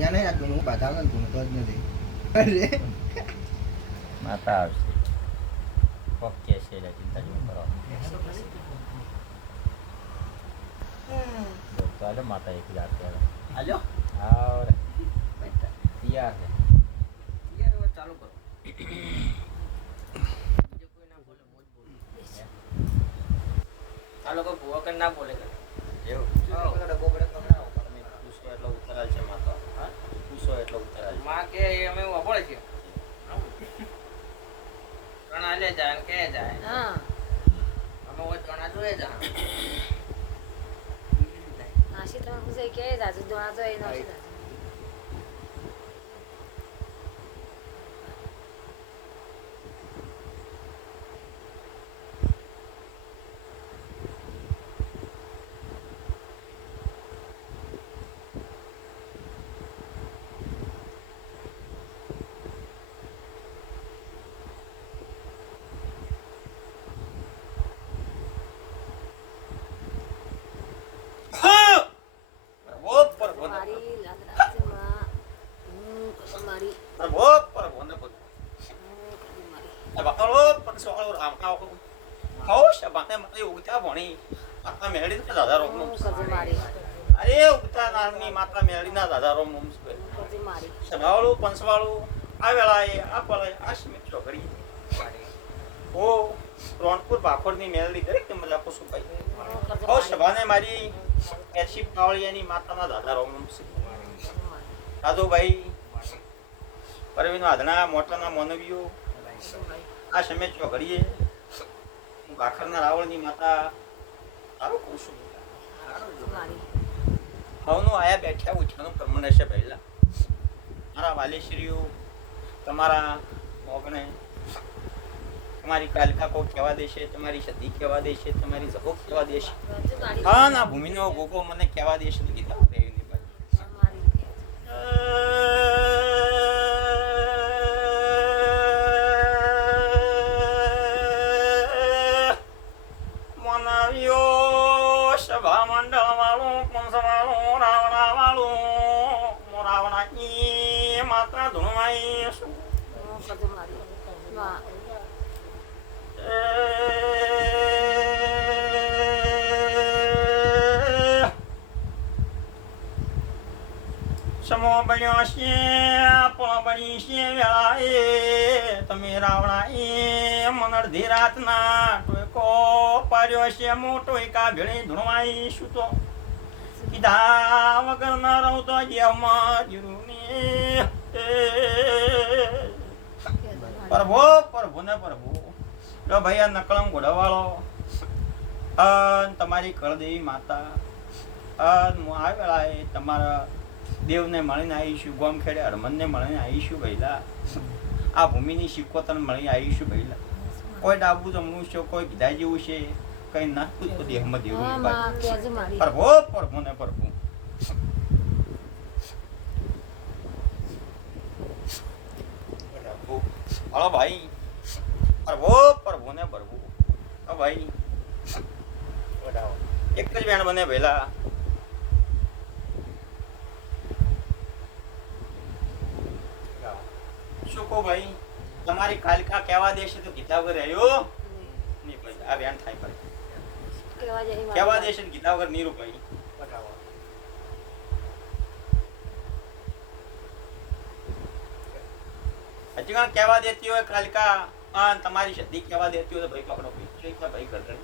અહીંયા નહીં રાખતું હું બાધા ને તું તો જ નથી અરે માતા આવશે કોક કે છે એટલે ચિંતા નહીં કરો તો આલે માતા એક જાત કરે આજો આવ રે તૈયાર છે યાર ચાલુ કરો બીજો કોઈ ના બોલે મોજ બોલે આ લોકો ભૂવા કર ના બોલે એવું ડબ્બો પડે કમરાઓ તમે પૂછો એટલો ઉતરાલ છે માતા હા પૂછો એટલો ઉતરાલ છે માં કે અમે વાપરે છે ચણા લે જાય ને કે જાય હા અમે ઓ ચણા જોઈએ જા નાશી તમે પૂછે કે જાજુ દોણા તો એ નાશી જાજુ મારી લાદરાજમાં મારી અરે ઉગતા નાની માતા મેળી ના દાદા રોમ મારી સભાવાળું પંચવાળું આ વેળાએ આ પળે આ સમિત ચોકડી ઓ રોણપુર બાખોરની મેળડી દરેક મજા પશુભાઈ ઓ સભાને મારી એસી પાવળિયાની માતાના દાદા રોમ રાધુભાઈ પરવીન વાધણા મોટાના મોનવીઓ આ સમિત ચોકડીએ બાખરના રાવળની માતા સારું કહું છું મારી હવનું આયા બેઠ્યા ઉઠ્યાનું પ્રમાણ હશે પહેલા મારા વાલેશ્રીઓ તમારા મોગણે તમારી કાલિકા કો કહેવા દેશે તમારી સદી કહેવા દેશે તમારી ઝબોક કહેવા દેશે હા ના ભૂમિનો ગોગો મને કહેવા દેશે તો કીધા દેવીની મનાવ્યો સભા મંડળ વાળું પંચવાળું રાવણા વાળું રાવણા માતા ધૂણવાઈ શું સમો બન્યો છે પણ બની છે વેળા એ તમે રાવણા એ મન અડધી રાતના ટોયકો પાડ્યો છે મોટો એકા ભેળી ધૂણવાઈ શું તો કીધા વગર ના રહું તો જેમાં જીરુની પ્રભુ પ્રભુ ને પ્રભુ જો ભાઈ આ નકળમ ઘોડાવાળો તમારી કળદેવી માતા હું આ વેળાએ તમારા દેવને મળીને આવીશું ગોમખેડે હરમનને મળીને આવીશું ભૈલા આ ભૂમિની સિક્કોતરને મળીને આવીશું ભૈલા કોઈ ડાબુ જમણું છે કોઈ ગીધા જેવું છે કઈ નાખતું તો દેહમાં દેવું પ્રભુ પ્રભુ ને પ્રભુ હલો ભાઈ પ્રભુ પ્રભુ ને પ્રભુ ભાઈ એક જ બેન બને ભેલા શું કહો ભાઈ તમારી કાલિકા કહેવા દેશે તો ગીતા વગર રહ્યો નહીં ભાઈ આ બેન થાય ભાઈ કહેવા દેશે તો ગીતા વગર નીરું ભાઈ હજી કાં કહેવા દેતી હોય કાલિકા તમારી સદી કહેવા દેતી હોય તો ભાઈ પકડો ભાઈ ભાઈ ગરદન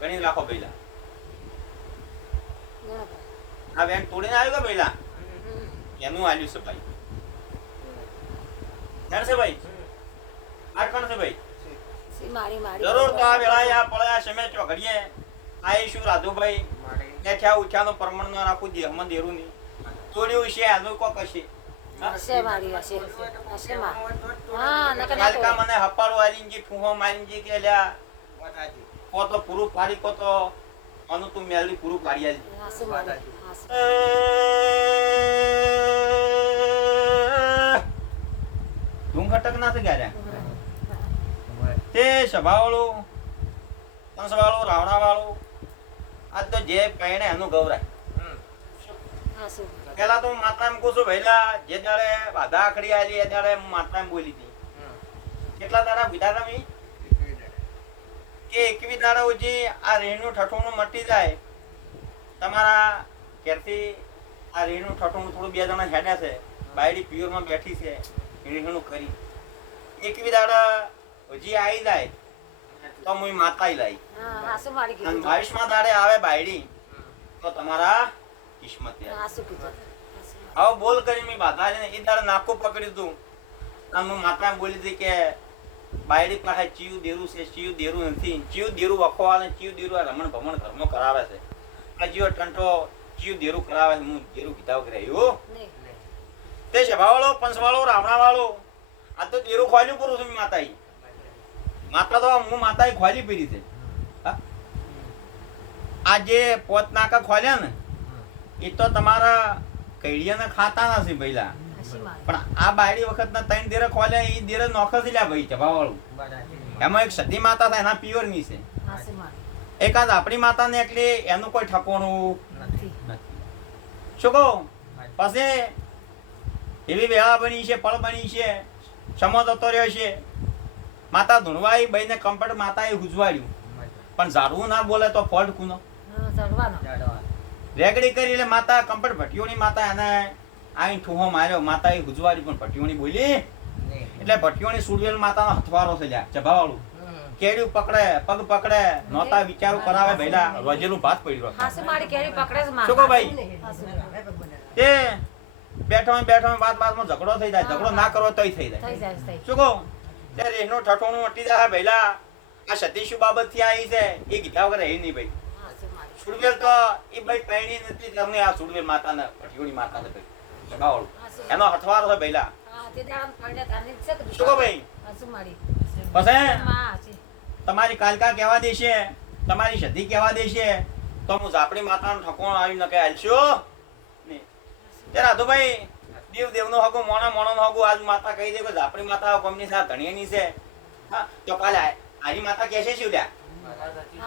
ગણી રાખો પહેલા આ બેન તોડીને આવ્યો કે પહેલા એનું આલ્યું છે ભાઈ કોણ છે ભાઈ આ કોણ છે ભાઈ જરૂર તો આ વેળાએ આ પડ્યા સમય ચોઘડીએ આવીશું રાધુભાઈ બેઠ્યા ઉઠ્યાનો પ્રમાણ ન રાખું દે હમણાં દેરું નહીં તોડ્યું છે આનું કોક હશે કાલકા મને હપાડો આલીને જે ફૂહો મારીને જે કે લ્યા કો તો પૂરું પાડી કો તો અનુ તું મેલી પૂરું પાડી આલી ધૂંઘટક ના થઈ ગયા તે સભાવાળું કંસવાળું રાવણા વાળું આ તો જે કહીને એનું ગૌરાય પેલા તો હું માતા એમ કહું છું ભઈલા જે દાડે બાધા આખડી આલી એ દાડે હું માતા એમ બોલી હતી કેટલા દાડા બીધા તમે કે 21 દાડા ઉજી આ રેણું ઠઠોણું મટી જાય તમારા ઘેરથી આ રેણું ઠઠોણું થોડું બે જણા હેડ્યા છે બાયડી પિયરમાં બેઠી છે રેણું કરી 21 દાડા હજી આવી જાય તો હું માતા લાઈ હા હાસુ મારી અને કીધું 22મા દાડે આવે બાયડી તો તમારા કિસ્મત યાર હાસુ કીધું આવો બોલ કરી મેં બાધા છે ને એ દાડે નાકું પકડી દઉં અને હું માતા બોલી હતી કે બાયડી પાસે ચીયું દેરું છે ચીયું દેરું નથી ચીયું દેરું વખવાને ચીયું દેરું આ રમણ ભમણ ઘરમાં કરાવે છે હજીઓ ટંટો ચીયું દેરું કરાવે છે હું દેરું કીધા વગર આવ્યો નહીં તે સભાવાળો પંચવાળો રાવણાવાળો આ તો દેરું ખોલ્યું કરું છું માતાઈ માતા તો હું માતાએ ખોલી પીરી છે હા? આ જે પોત નાકા ખોલ્યા ને એ તો તમારા કૈડિયાને ખાતા નથી ભઈલા હાસી મારી પણ આ બાયડી વખતના 3 દેરે ખોલ્યા એ દેરે નોખર થી લ્યા ભાઈ ચભાવાળું એમાં એક સતી માતા થાય એના પ્યોર ની છે હાસી મારી એકાદ આપણી માતાને એટલે એનું કોઈ ઠકોણું નથી નથી શું કહું પછી એવી વેળા બની છે પળ બની છે સમો થતો રહ્યો છે માતા ધૂણવાઈ બઈને કમ્પટ માતાએ હુજવાડ્યું પણ ઝાડવું ના બોલે તો ફોલ્ટ કુનો હા ચડવાનો રેગડી કરી એટલે માતા કમ્પટ ભટિયોની માતા એને આઈ ઠુહો માર્યો માતાએ હુજવાડી પણ ભટિયોની બોલી એટલે ભટિયોની સુડવેલ માતાનો હથવારો છે લ્યા ચભાવાળું કેડ્યું પકડે પગ પકડે નોતા વિચારો કરાવે ભઈલા રોજેલું ભાત પડ્યું હાસુ મારી કેરી પકડે છે શું કહો ભાઈ હાસુ તે બેઠો વાતમાં ઝઘડો થઈ જાય ઝઘડો ના કરવો તોય થઈ જાય થઈ જાય થઈ શું કહો ત્યારે એનું ઠઠોણું મટી જાય ભઈલા આ સતીશુ બાબત થી આવી છે એ કીધા વગર રહી નહીં ભાઈ હાસુ મારી સુડવેલ તો એ ભાઈ પહેણી નથી તમને આ સુડવેલ માતાને ભટિયોની માતાને ભાઈ સભાવાળું એનો હથવારો છે ભઈલા હા તે દાડમ પડે તાને છે કે શું કહો ભાઈ હાસુ મારી પછી માં હાસી તમારી કાલકા કહેવા દેશે તમારી સતી કહેવા દેશે તો હું ઝાપડી માતાનું ઠકોણ આવી ન કે હાલશો નહીં તે રાધુભાઈ દેવનો હગો મોણો હગો આજ માતા કહી દે કે ઝાપડી માતા ગમની સા ધણીની છે હા તો કાલે આરી માતા કહેશે શું લ્યા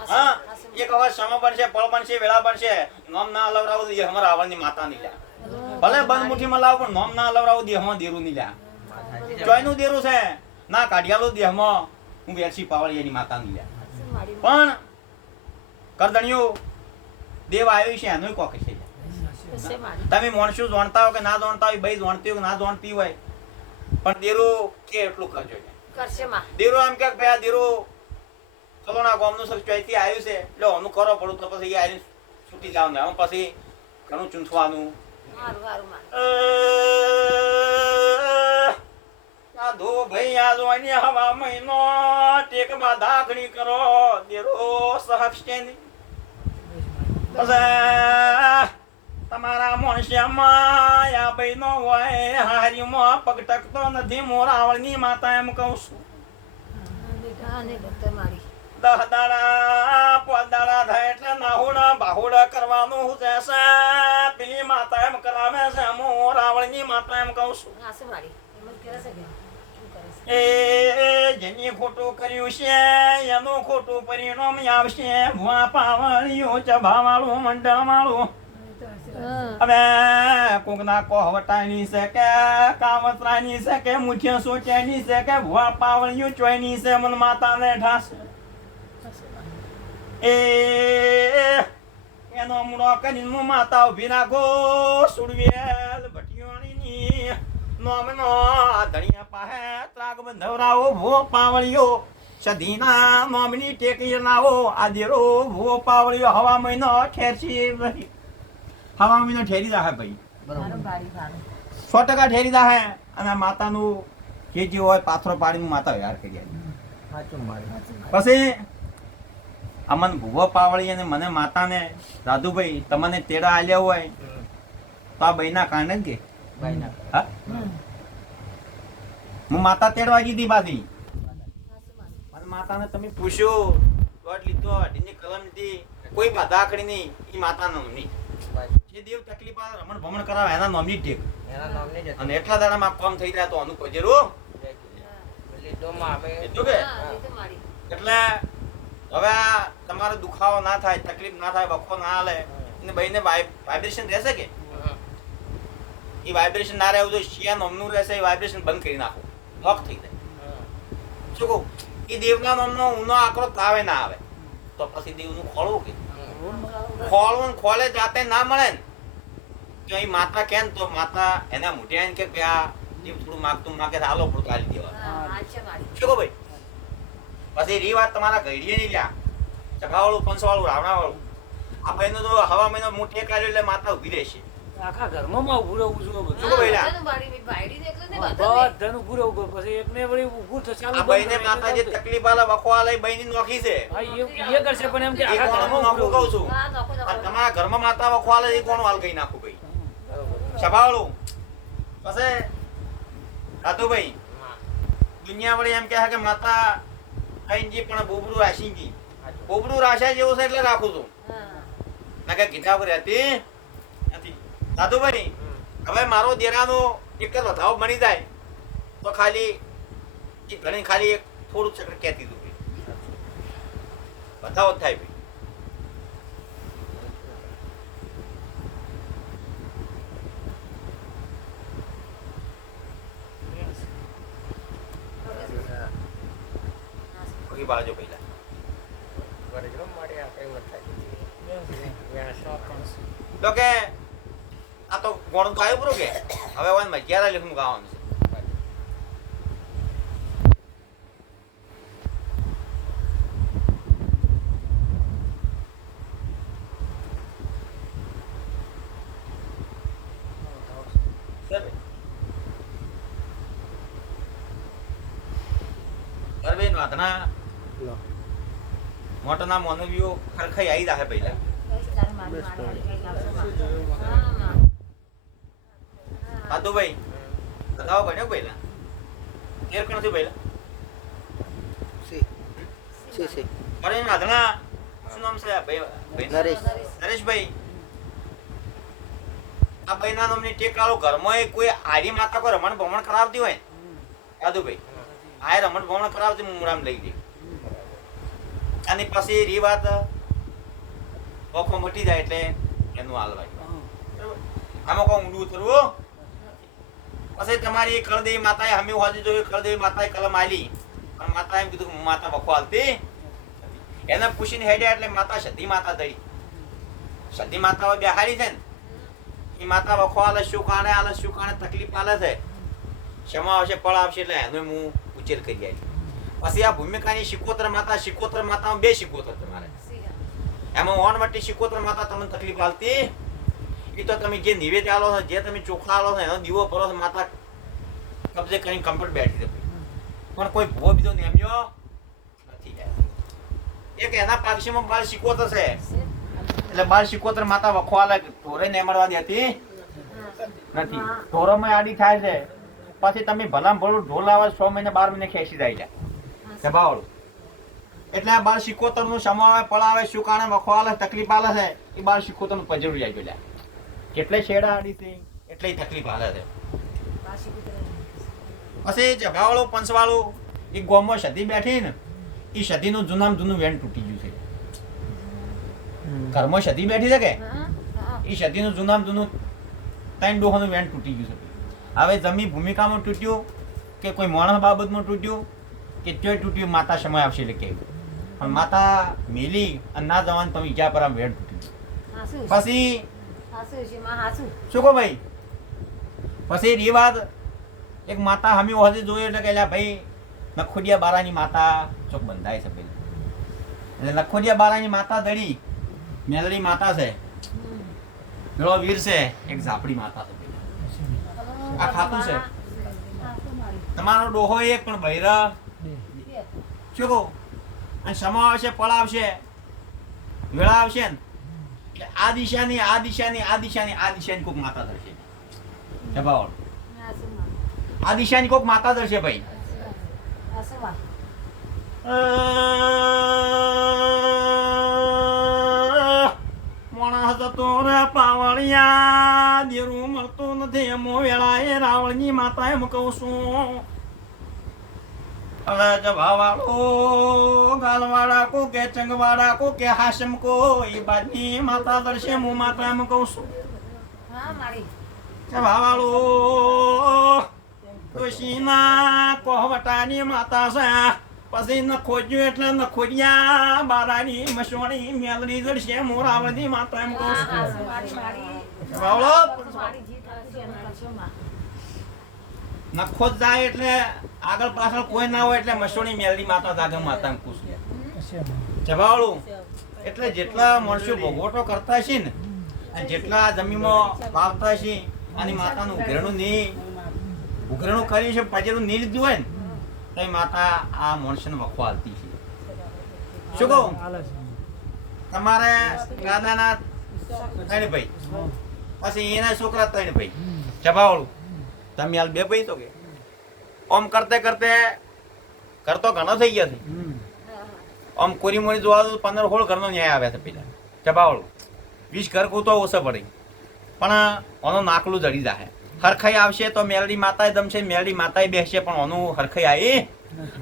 હા એક અવાજ સમય બનશે પળ બનશે વેળા બનશે નોમ ના લવરાવું દે અમારા રાવણની માતા ની લ્યા ભલે બંધ મુઠ્ઠીમાં લાવ પણ નોમ ના લવરાવું દે અમાર દેરું ની લ્યા ચોયનું દેરું છે ના કાઢિયાલું દે અમાર હું વેરસી પાવળી એની માતા ની લ્યા હાસુ મારી પણ કરદણિયું દેવ આવ્યું છે એનું કોક છે છે મારી તમે મોણશું જાણતા હો કે ના જાણતા હોય ભાઈ જાણતી હોય કે ના જાણતી હોય પણ દેરું કે એટલું કરજો કરશે માં દેરું એમ કે ભાઈ આ દેરું ફલોના ગામનું સર ચોઈથી આવ્યું છે એટલે ઓનું કરો પડું તો પછી આવીને છૂટી જાવ ને આમ પછી ઘણું ચૂંથવાનું મારું હારું માં સાધુ ભાઈ આ જોઈને હવા મહિનો ટેકમાં દાખણી કરો દેરો સહક્ષ છે નહીં તમારા મોણશ્યામાં આ બહેનો હોય હારીમાં પગ ટકતો નથી મોરાવળની માતા એમ કહું છું ને ભક્ત મારી 10 દાડા 5 દાડા થાય એટલે નાહુડા બાહુડા કરવાનું જશે પેલી માતા એમ કરાવે છે મોરાવળની માતા એમ કહું છું હાસુ મારી એમ જ કરે છે કે શું કરે છે એ જેની ખોટું કર્યું છે એનું ખોટું પરિણામ આવશે ભુવા પાવળિયું ચભાવાળું મંડળવાળું હવે કોકના કોહવટાની છે કે કાવતરાની છે કે મુઠ્ય સોચાની છે કે ભુવા પાવળિયું ચોયની છે મન માતાને ઠાસ એ એનો મૂળો કરીને માતા ઉભી રાખો સુડવેલ ભટિયોણીની નોમનો ધણિયા પાસે ત્રાગ બંધવરાવો ભો પાવળિયો સધીના નોમની ટેકી લાવો આદેરો ભો પાવળિયો હવા મહિનો ઠેરસી ભાઈ હવા મહિનો ઠેરી જાહે ભાઈ મારું બારી ભારું 100% ઠેરી જાહે અને માતાનું જે હોય પાથરો પાડીને માતા યાર કરી પછી અમન ભૂવો પાવળી અને મને માતાને રાધુભાઈ તમને તેડા આલ્યા હોય તો આ બૈના કાંડે કે હા હું માતા તેડવા ગઈ બાધી મને માતાને તમે પૂછ્યું દોડ લીધો અઢીની કલમ લીધી કોઈ બાધા આકડી નહીં એ માતાનો નહીં જે દેવ તકલીફ આવે રમણ ભમણ કરાવે એના નામની ટેક અને એટલા દાડામાં કામ થઈ જાય તો આનું પજેરું એટલું કે એટલે હવે આ તમારો દુખાવો ના થાય તકલીફ ના થાય બખો ના હાલે અને બઈને વાઇબ્રેશન રહેશે કે એ વાઇબ્રેશન ના રહેવું જોઈએ. શિયા નામનું રહેશે એ વાઇબ્રેશન બંધ કરી નાખો, લોક થઈ જાય. શું કહું? એ દેવના નામનો ઊનો આકરો તાવે ના આવે તો પછી દેવનું ખોળવું કે ખોળવું ને ખોલે જાતે ના મળે ને તો એ માતા કે તો માતા એના મોઢે આવીને કે આ દેવ થોડું માગતું માગે તો હાલો પડતું હાલી દેવા. શું કહો ભાઈ? પછી રી વાત તમારા ઘડીએ નહીં લ્યા, ચખાવાળું, પંચવાળું, રાવણાવાળું. આ ભાઈનો તો હવા મહિનો મોટે કાઢ્યો એટલે માતા ઉભી રહેશે. આખા ઘરમાં ઊભું રહેવું છું બધું. શું કહો ભાઈ લ્યા? બધાનું ઊભું રહેવું પછી એકને વળી ઊભું થશે. આ ભાઈને માતા જે તકલીફ આલે વખવા લઈ ભાઈની નોખી છે. હા, એ કરશે પણ એમ કે એ આખા કોણનું ઘરમાં નોખું ઊભું કહું છું. આ તમારા ઘરમાં માતા વખવા લે એ કોણું હાલ ગઈ નાખું ભાઈ. સભાવાળું પછી રાતુભાઈ દુનિયા વળી એમ કહે કે માતા કઈ પણ બોબડું રાશી બોબડું રાશા જેવું છે એટલે રાખું છું. ના કે ગીતા પર રહેતી નથી. દાદુભાઈ હવે મારો દેરાનો એક જ વધાવો બની જાય તો ખાલી એ ઘણી ખાલી એક થોડું ચક્ર કહેતી હતું ભાઈ વધાવો જ થાય ભાઈ. પગી બાળજો પહેલા તો કે આ તો ગોણું તો આવ્યું પૂરું કે હવે વાન માં 11 લેખનું ગાવાનું છે. અરવિંદ વાતના મોટોના મોનવીઓ ખરખાઈ આવી જાય પહેલા. ભાઈ બતાવો ભણ્યો પહેલા કેર કણ થયું પહેલા અરવિંદ વાતના શું નામ છે ભાઈ? નરેશભાઈ. આ ભાઈના નામની ટેકાળો ઘરમાં કોઈ આરી માતા કોઈ રમણ ભમણ કરાવતી હોય યાદુભાઈ આ રમણ ભમણ કરાવતી મુરામ લઈ ગઈ અને પછી રી વાત ઓખો મટી જાય એટલે એનું હાલવાય. આમાં કોઈ ઊંડું ઉતરવું પછી તમારી કળદેવી માતાએ હમી હોજી જોઈ. કળદેવી માતાએ કલમ આલી અને માતા એમ કીધું કે માતા બખો હાલતી એને પૂછીને હેડ્યા એટલે માતા સધી માતા થઈ. સધી માતાઓ બેહારી છે ને એ માતા બખો હાલે શું કારણે તકલીફ હાલે છે. ક્ષમા આવશે ફળ આવશે એટલે એનો હું ઉછેર કરી આવી. પછી આ ભૂમિકાની શિકોત્ર માતામાં બે શિકોત્ર તમારે એમાં ઓનવટી શિકોત્ર માતા તમને તકલીફ હાલતી એ તો તમે જે નિવેદ આલો છો જે તમે ચોખા આલો છો એનો દીવો ભરો છો માતા કબજે કરીને કમ્પ્લીટ બેઠી છે પણ કોઈ ભૂવો બીજો નેમ્યો નથી. એક એના પાક્ષીમાં બાળ શિકોત્ર છે એટલે બાળ શિકોત્ર માતા વખવાલે ઢોરે નેમડવા દેતી નથી. ઢોરોમાં આડી થાય છે પછી તમે ભલામ ભલું ઢોલ આવે 6 મહિને 12 મહિને ખેંચી જાય છે સભાવાળું. એટલે આ બાળ શિકોતર નું સમાવે પડાવે શું કારણે વખવાલે તકલીફ આલે છે એ બાળ શિકોતર નું પજરું જાય પેલા કેટલે છેડા આડી છે એટલે તકલીફ આલે છે. પછી જભાવાળું પંચવાળું એ ગોમમાં સદી બેઠી ને એ સદીનું જૂનામાં જૂનું વેણ તૂટી ગયું છે. ઘરમાં સદી બેઠી છે કે એ સદીનું જૂનામાં જૂનું 3 ડોહોનું વેણ તૂટી ગયું છે. હવે જમી ભૂમિકામાં તૂટ્યું કે કોઈ માણસ બાબતમાં તૂટ્યું કે તે તૂટ્યું માતા સમય આવશે એટલે કેવું પણ માતા મેલી અને ના જવાનું તમે ઈજા પર આમ વેણ તૂટ્યું. પછી શું કહો ભાઈ? પછી રિવાજ એક માતા હમી વખતે જોયું એટલે કે ભાઈ નખોડિયા બારાની માતા ચોક બંધાય છે પેલી એટલે નખોડિયા બારાની માતા દડી મેલડી માતા છે પેલો વીર છે એક ઝાપડી માતા છે આ ખાતું છે તમારો ડોહો એક પણ બૈરા શું કહું અને સમા આવશે પળ આવશે વેળા આવશે ને એટલે આ દિશાની કોઈક માતા ધરશે. આ દિશાની કોઈક માતા ધરશે ભાઈ. માણસ જતો રે પાવળિયા દેરું મળતું નથી એમો વેળાએ રાવણની માતા એમ કહું છું. હવે જવાવાળો ગાલવાળા કો કે ચંગવાળા કો કે હાશમ કો એ બાદની માતા દર્શે હું માતા એમ કહું છું. વાવાળો ડોશીના કોહવટાની માતા છે પછી ન ખોજ્યું એટલે ન ખોજ્યા બારાની મસોણી મેલડી જડશે મોરાવતી માતા એમ કહું છું. વાવાળો નખો જ જાય એટલે આગળ પાછળ કોઈ ના હોય એટલે મસોણી મેલડી માતા જાગે માતા એમ કહું છું. જવાવાળું એટલે જેટલા માણસો ભોગવટો કરતા છે ને અને જેટલા જમીનમાં વાવતા છે અને માતાનું ઉઘરેણું કર્યું છે પજેરું નહીં લીધું હોય ને તો એ માતા આ માણસને વખો હાલતી છે. શું કહું તમારે દાદાના 3 ભાઈ પછી એના છોકરા 3 ભાઈ જવાવાળું તમે હાલ 2 ભાઈ તો કે આમ કરતે કરતે કરતો ઘણો થઈ ગયા છે. આમ કોરી મોરી જોવા તો 15-16 ઘરનો ન્યાય આવ્યા છે પેલા ચબાવાળું 20 ઘર કહું તો ઓછા પડે પણ ઓનો નાકલું જડી જાય હરખાઈ આવશે તો મેલડી માતાએ દમશે મેલડી માતાએ બેસશે પણ ઓનું હરખાઈ આવી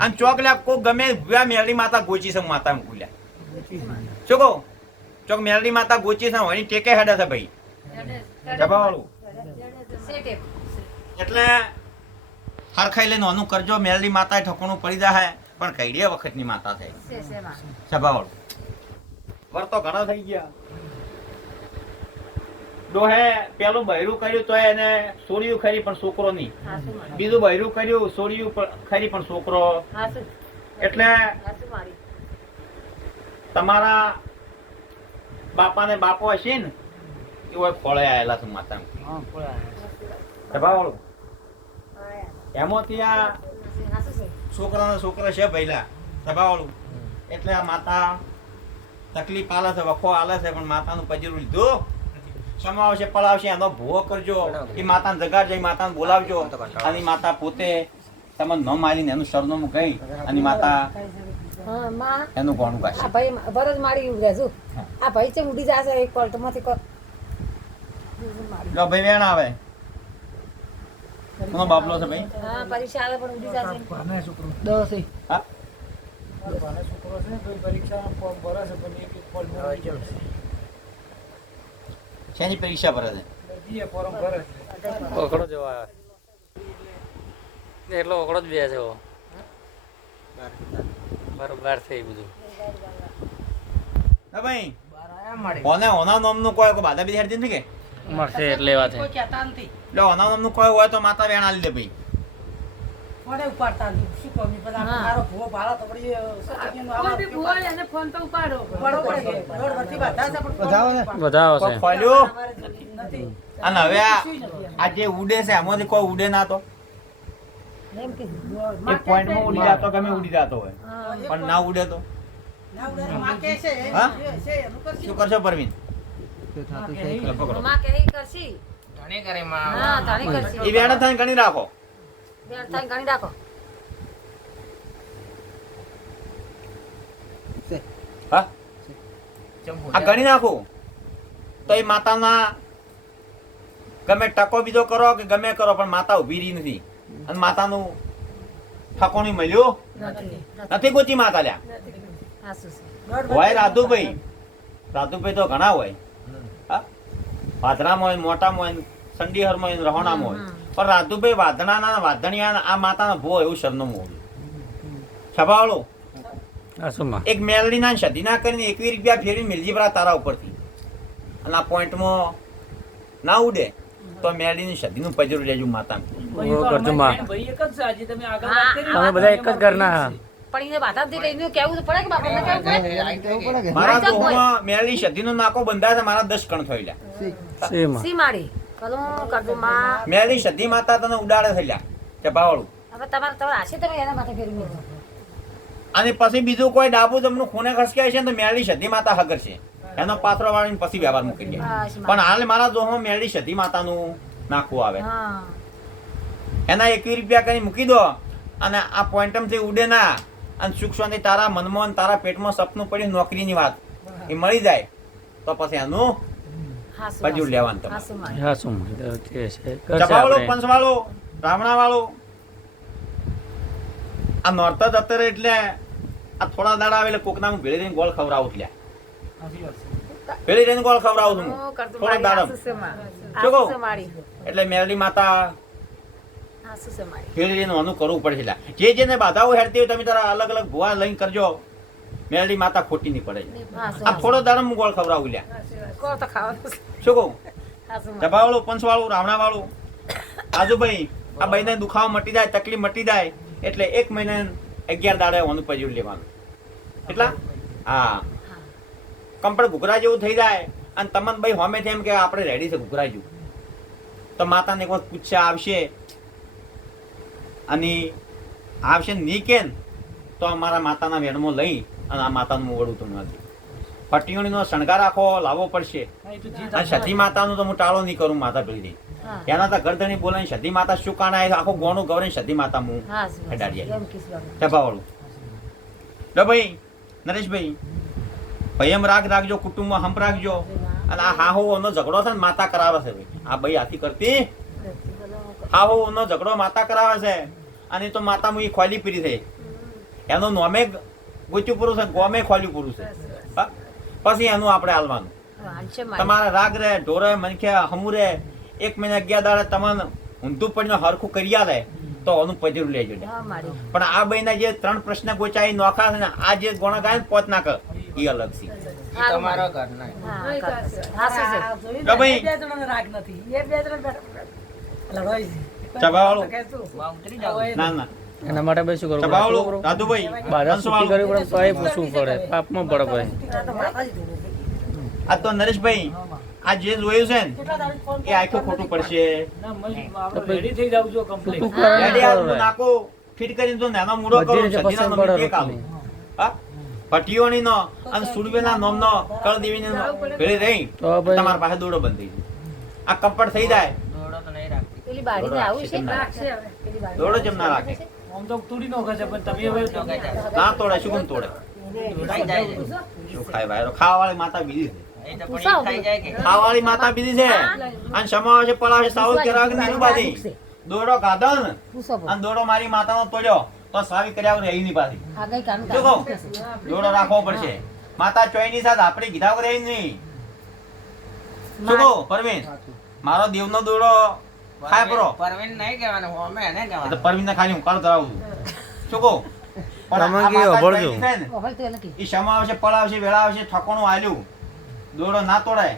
અને ચોક લ્યા કોક ગમે મેલડી માતા ગોચી છે માતા મૂક્યા શું કહું ચોક મેલડી માતા ગોચી છે એની ટેકે હેડે છે ભાઈ ચબાવાળું એટલે હરખાઈ લઈને ઓનું કરજો મેલડી માતાએ ઠકોણું પડી જાય પણ કઈડે વખતની માતા થઈ સભાવાળું વર્તો ઘણા થઈ ગયા. ડોહે પેલું બૈરું કર્યું તો એને સોળિયું ખરી પણ છોકરો નહીં, બીજું બૈરું કર્યું સોળિયું ખરી પણ છોકરો. એટલે તમારા બાપાને બાપો હશે ને એવો ફળે આવેલા છે માતા સભાવાળું. એમાંથી આ છોકરા છે પહેલા સભાવાળું એટલે આ માતા તકલીફ આલે છે વખો આલે છે પણ માતાનું પજરું લીધું સમાવશે પડાવશે એનો ભૂવો કરજો એ માતાને જગાડજો એ માતાને બોલાવજો અને માતા પોતે તમને ન મારીને એનું સરનામું કહી અને માતા એનું ગોણું ગાશે. આ ભાઈ બરજ મારી ઉડે છું આ ભાઈ છે ઉડી જશે એક પલટમાંથી જો ભાઈ વેણ આવે કોનો બાપલો છે ભાઈ? હા પરીક્ષા આવે પણ ઉડી જશે હા શેની પરીક્ષા ભરે છે? ઓકળો જોવા એટલો ઓકળો જ બે છે બરોબર છે એ બધું. હા ભાઈ ઓના ઓના નામનું કોઈ બાધા બી હેડતી નથી કે મળશે એટલે વાત છે. એટલે ઓના નામનું કોઈ હોય તો માતા વેણ આલી દે ભાઈ. બધા કોઈ આવશે ખોલ્યું અને હવે આ જે ઉડે છે એમાંથી કોઈ ઉડે ના તો એમ કે એક પોઈન્ટમાં ઉડી જતો ગમે ઉડી જતો હોય પણ ના ઉડે તો હા શું કરશો પરવીન? માં કે કરશી ઘણી કરી માં હા તારી કરશી એ વેણ થઈને ગણી રાખો. બેન થાય ગણી રાખો હા આ ગણી નાખું તો એ માતાના ગમે ટકો બીજો કરો કે ગમે કરો પણ માતા ઉભી રહી નથી અને માતાનું ઠકોણી મળ્યું નથી ગોચી માતા લ્યા. હા શું હોય રાધુભાઈ તો ઘણા હોય હા વાધણામાં હોય મોટામાં હોય સંડીહરમાં હોય રહોણામાં હોય પણ રાધુભાઈ વાધણાના વાધણિયા આ માતાના ભો એવું સરનામું હોય છપાવાળો એક મેલડીના સદીના કરીને 21 રૂપિયા ફેરવી મિલજી પરા તારા ઉપરથી અને આ પોઈન્ટમાં ના ઉડે તો મેલડીની સદીનું પજરું લેજો માતા. તમે બધા એક જ ઘરના પણ એને બાધા દે એને કેવું તો પડે કે બાપાને કેવું પડે મારા દોહમાં મેલડી સદીનો નાકો બંધાય છે મારા 10 કણ થયેલા સી માડી કલું કરજો માં મેલડી સદી માતા તને ઉડાડે થયેલા ચપાવાળું. હવે તમારે આશે તમે એના માથે ફેરવી મેળવો અને પછી બીજું કોઈ ડાબુ જમનું ખૂણે ખસકાય છે ને તો મેલડી સદી માતા હગર છે એનો પાથરો વાળીને પછી વ્યવહાર મૂકી દે પણ હાલ મારા દોહમાં મેલડી સદી માતાનું નાખવું આવે હા એના 21 રૂપિયા કરી મૂકી દો અને આ પોઈન્ટમથી ઉડે ના અને સુખ શાંતિ તારા મનમાં અને તારા પેટમાં સપનું પડ્યું નોકરીની વાત એ મળી જાય તો પછી એનું પજુર લેવાનું ચપાવાળો પંચવાળો રામણાવાળો આ નોરતા જતરે એટલે આ થોડા દાડા આવે એટલે કોકના ભેળી રહીને ગોળ ખવડાવું એટલે ભેળી રહીને ગોળ ખવડાવું છું થોડા દાડા શું કહું? આસુ મારી એટલે મેરડી માતા આસુ છે મારી ફેરવીને આનું કરવું પડશે લા. જે જેને બાધાઓ હેરતી હોય તમે તારા અલગ અલગ ભુવા લઈને કરજો. મેરડી માતા ખોટી નહીં પડે. આસુ આ થોડો દાડો હું ગોળ ખવડાવું લ્યા. કો તો ખાવાનું શું કહું? આસુ મારી જબાવાળું, પંચવાળું, રાવણાવાળું, આજુભાઈ આ બધાને દુખાવો મટી જાય, તકલીફ મટી જાય એટલે 1 મહિને 11 દાડે ઓનું પજ્યું લેવાનું. એટલા હા કમ્પ્લીટ ઘૂઘરા જેવું થઈ જાય અને તમને ભાઈ હોમે એમ કે આપણે રેડી છે ઘૂઘરા જેવું તો માતાને એક વખત પૂછ્યા આવશે અને આવશે નહીં કે તો અમારા માતાના વેણમાં લઈ અને આ માતાનું મોવડું તો નથી. પટીઓણીનો શણગાર આખો લાવવો પડશે. હા, એ તો જે અને સતી માતાનું તો હું ટાળો નહીં કરું માતા પેલી હા એના તો ગરદણી બોલાય સતી માતા શું કાના આખું ગોણું ગવરે સતી માતા હું હા શું હેડાડીએ. એમ કીધું ટપાવાળું લો ભાઈ નરેશભાઈ ભાઈ એમ રાખજો કુટુંબમાં હંપ રાખજો. અને આ હાહો નો ઝઘડો છે ને માતા કરાવે છે ભાઈ. આ ભાઈ આથી કરતી હાહો નો ઝઘડો માતા કરાવે છે અને તો માતા હું ખોલી પીરી થઈ એનું નોમે ગોચ્યું પૂરું છે ગોમે ખોલ્યું પૂરું છે. હા? પછી એનું આપણે હાલવાનું. આંશે મારી તમારા રાગ રે ઢોરે મનખે હમુરે 1 મહિના 11 દાડે તમને ઊંધું પડીને હરખું કરી આલે તો એનું પજરું લેજો. હા મારી પણ આ ભાઈના જે 3 પ્રશ્ન ગોચાઈ નોખા છે ને આ જે ગોણા ગાય ને પોત નાખ એ અલગ છે. ઈ તમારો ઘર નહીં. હા આસુ છે લો ભાઈ રાગ નથી ચબાવાળું વાહ, ઉતરી જાઓ. ના ના એના માટે ભાઈ શું કરવું પડે? ચબાવાળું રાધુભાઈ બાધા સુખી કરવી પડે તો એ પૂછવું પડે પાપમાં પડે ભાઈ. આ તો નરેશભાઈ આ જે જોયું છે ને એ આખું ખોટું પડશે. ના મળી આપણે રેડી થઈ જાવ છો કમ્પ્લીટ. તું કરે રેડી ને આ બરોબર. નાખો ફિટ કરીને તો નાનો મૂડો કરો બધીને જે પસંદ સતીના પડે નોમ એક આલો. રોટલી. હા ભટીઓની નો અને સુરવેના નોમનો કળદેવીની નો ભેળી રહી તો ભાઈ તમારા પાસે દોડો બંધ થઈ જાય. આ કપડ થઈ જાય દોડો તો નહીં રાખતી. પેલી બારીને આવું છે દોડો પેલી બારી દોડો જેમ ના રાખે આમ તો તૂટી નોખે છે પણ તમે હવે તો કઈ જાય. ના તોડે શું કેમ તોડે ખાઈ જાય છે. શું ખાય ભાઈ ખાવાવાળી માતા બીજી છે. એ તો પણ ઈ ખાઈ જાય કે ખાવાવાળી માતા બીજી છે અને સમાવે છે પલાવે છે સાઉથ કે રાગ ની બાધી દોડો ગાધો ને પૂછો અને દોડો મારી માતાનો તોડ્યો તો સાવી કર્યા વગર રહી નહીં પાછી. આ ગઈ કામ શું કહું? દોડો રાખવો પડશે. માતા ચોઈની સાથે આપણે કીધા વગર રહી નહીં. શું કહું પરવીન મારો દેવનો દોડો ખાય પરો પરવીન નહીં કહેવાનું, અમે એને એ તો કહેવાનું. પરવીનને ખાલી હું કાળ ધરાવું છું. શું કહું? પણ તમે આ કેવો માતા ભરજો. ચોઈની છે ને, ઓહલ તો નથી ઈ સમાવશે પલાવશે વેળાવશે ઠકોણું આલ્યું દોડો ના તોડાય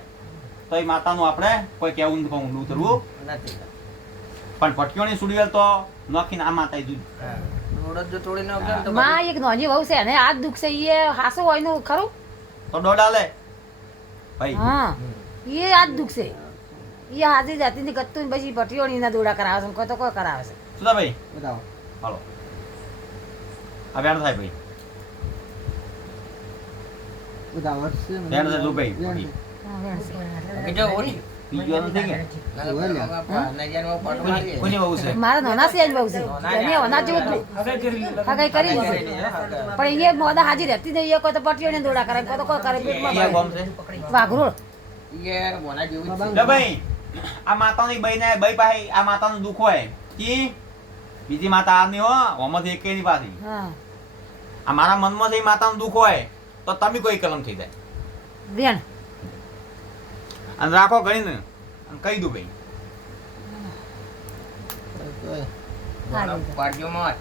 તો એ માતાનું આપણે કોઈ કહેવું નથી કહું ઉતરવું નથી. પણ પટકીઓની સુડીવેલ તો નોખીને આ માતા દૂધ હા. દોડો જ જો તોડી નાખજો ને તો માં એક નોની વહુ છે એને આ દુખ છે એ હાસુ હોય નું ખરું તો દોડાલે ભાઈ હા એ આ દુખ છે એ હાજી જાતી ની ગત્તું ને પછી પટીઓની ના દોડા કરાવે છે કોઈ તો કોઈ કરાવે છે સુધા ભાઈ બતાવો. હાલો આ બેન થાય ભાઈ બેન થાય દુભાઈ હા, વેણ છે. બીજો ઓછી. બીજો નથી કે નજરમાં પટ મારીએ. કોની બહુ છે મારા નાના છે જ બહુ છે એને ઓના જેવું જ હવે કરી લીધું. હા કઈ કરી કરી દીધું લીધો, હા. પણ એ મોદા હાજી રહેતી નહીં એ કોઈ તો પટીઓને દોડા કરે કોઈ તો કોઈ કરે પેટમાં એ ભરે. ગોમ છે વાઘરોળ ઈએ મોના જેવું જ છે. લે ભાઈ આ માતાની બઈને બઈ પાસે આ માતાનું દુખ હોય કી બીજી માતા આ નહીં હો ઓમાંથી એકે ની પાછી હા આ મારા મનમાં છે એ માતાનું દુખ હોય તો તમે કોઈ કલમ થઈ જાય વેણ અને રાખો ગણીને અને કહી દઉં ભાઈ મોના પાડજો મોત.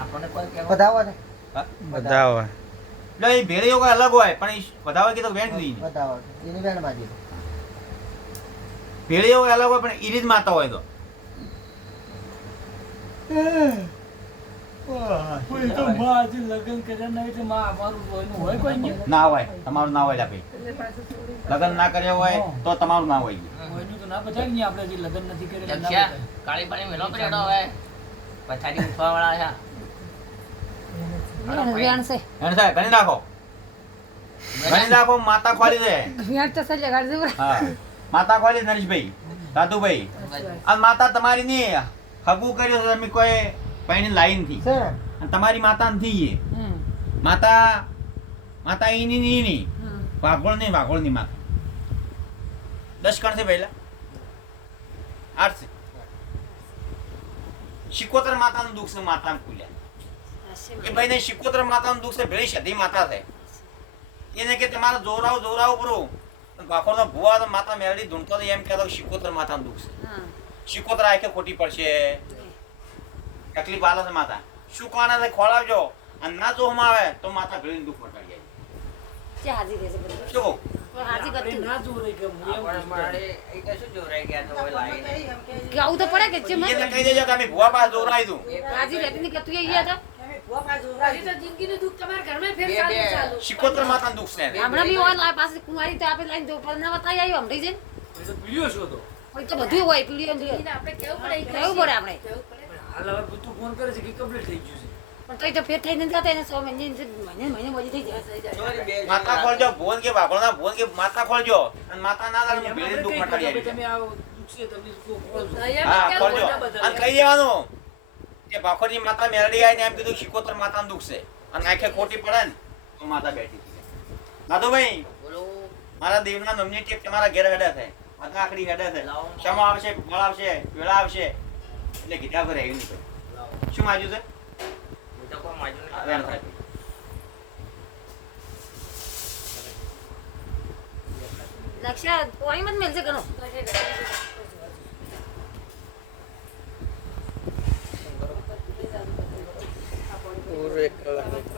આપણને કોઈ કહેવાનું. હા? બધા હોય એટલે એ ભેળીઓ કોઈ અલગ હોય પણ ઈ વધારે કીધું વેણ નહીં ભેળીઓ કોઈ અલગ હોય પણ ઈ રીત માતા હોય તો કોઈ તો માં હજી લગ્ન કર્યા નહીં એટલે માં અમારું કોઈનું હોય કોઈ નહીં. ના હોય તમારું ના હોય લા ભાઈ લગ્ન ના કર્યા હોય તો તમારું ના હોય કોઈનું તો ના બતાવી ને આપણે હજી લગ્ન નથી કર્યા એટલે ના જમશા, બતાવી. કાળી પાણી મેલો પડ્યો હવે. પથારી ઉઠવાવાળા છે. વેણ છે એને થાય ગણી નાખો ગણી નાખો માતા ખોલી દે વેણ તો સજ્જે કાઢી દે. હા માતા ખોલી દે નરેશભાઈ દાદુભાઈ અને માતા તમારી નહીં હગું કર્યું છે તમે કોઈ પૈણી લાઈ નથી અને તમારી માતા નથી એ હમ. માતા માતા એની ની હમ. વાઘોળ ની માતા 10 કણ છે પહેલા 8 છે શિકોતર માતાનું દુઃખ છે માતા ખુલ્યા એ ભાઈને શિકોત્ર માતાનું દુઃખ છે, ભેળી સધી માતા છે. એને કે તમારે જોરાવ પૂરું. ભાખોરનો ભુવા તો માતા મેરડી ધૂણતો તો એમ કહેતો કે શિકોત્ર માતાનું દુઃખ છે. હા શિકોત્ર આખે ખોટી પડશે, તકલીફ આલે છે માતા. શું કાને છે ખોળાવજો, અને ના જોવામાં આવે તો માતા ભેળીને દુઃખ મટાડી જાય. જે હાજી રહેશે બધું. શું કહું? કોઈ હાજી આપણે કરતું ના જોરાય કે હું એમ આપણે પૂછતો. મારે એ તો શું જોરાઈ ગયા તો ઓય લાવીને. કે આવું તો પડે કે છે મને એને કહી દેજો કે અમે ભુવા પાસે જોરાઈ દઉં. હાજી રહેતી નહીં કે તું અહીંયા હતા શિકોત્ર માતાનું દુઃખ છે. હમણાં બી હોય લાય પાસે કુંવારી તો આપણે લાઈન પર ના બતાવી આવ્યો હમણાં જઈને એ તો પીળ્યો છો તો. હોય તો બધું હોય પીળી એમ કેવું પડે આપણે હાલ હવે બધું ફોન કરે છે કે કમ્પ્લીટ થઈ ગયું છે. પણ તોય તો ફેર થઈ નથી જતા એને 100 મહિને મજી થઈ જાય ચોરી બે માતા ખોલજો, ભુવન કે ભાખોળના ભુવન કે માતા ખોલજો, અને માતા ના લાગે તો એમાં ભેળીને દુઃખ આપણે મટાડી કઈ આવી. તમે આ દુઃખ છે તમને શું ખોલજો. હા ખોલજો અને કહી દેવાનું કે ભાખોરની માતા મેરડી આવીને એમ કીધું શિકોત્ર માતાનું દુઃખ છે, અને આંખે ખોટી પડે ને તો માતા બેઠી છે. દાદુભાઈ બોલો મારા દેવના નમની ટેપ તમારા ઘેર હેડે છે, માતા આખડી હેડે છે, ક્ષમા આવશે, ફળ આવશે, વેળા આવશે, એટલે કીધા પર આવ્યું નહીં. શું માજ્યું છે? હું તો કોઈ માજુ આ નહીં. વેણ થાય. લક્ષ્યા કોઈ મત મેલશે ઘણો પૂરો 1 કલાક